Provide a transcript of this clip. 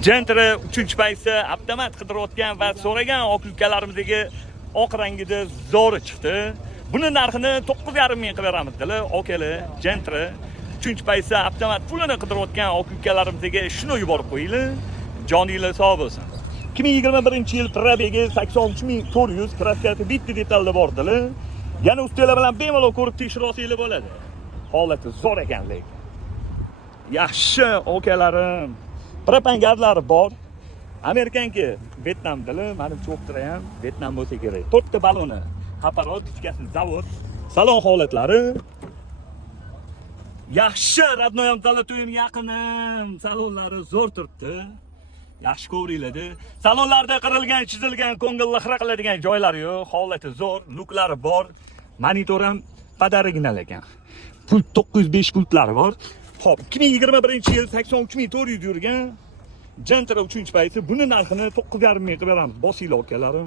Gentra 3-paysi avtomat qidirayotgan va so'ragan oq ukalarimizga oq rangida zo'ri chiqdi. Buni narxini 9,5 ming qilib beramiz dedilar. Okalar, Gentra 3-paysi avtomat pulini qidirayotgan oq ukalarimizga shuni yuborib qo'yinglar. Joninglar sog' bo'lsin. 2021-yil probegi 83,400, kraskasi bitta detalda bordilar. Yana ustalar bilan bemalol ko'rib tekshirib olsanglar bo'ladi. Holati zo'r ekan lekin. Yaxshi okalarim. Propangazlari bor. Amerikanki Vyetnamdilar, menimcha o'qtira ham Vyetnam bo'lsa kerak. 4 ta baloni, apparat, ichkasi zavod. Salon holatlari yaxshi, radnoy amtala to'yim yaqinim. Salonlari zo'r turibdi. Yaxshi ko'ringlar-da. Salonlarda qirilgan, chizilgan, ko'ngilni xira qiladigan joylari yo'q. Holati zo'r, luklari bor. Monitor ham padariginal ekan. Pult 905 pultlari bor. Xo'p, 2021-yil 83,400 yurgan Gentra 3-paysi buni narxini 9,5 ming qilib beramiz. Bosinglar okalarim.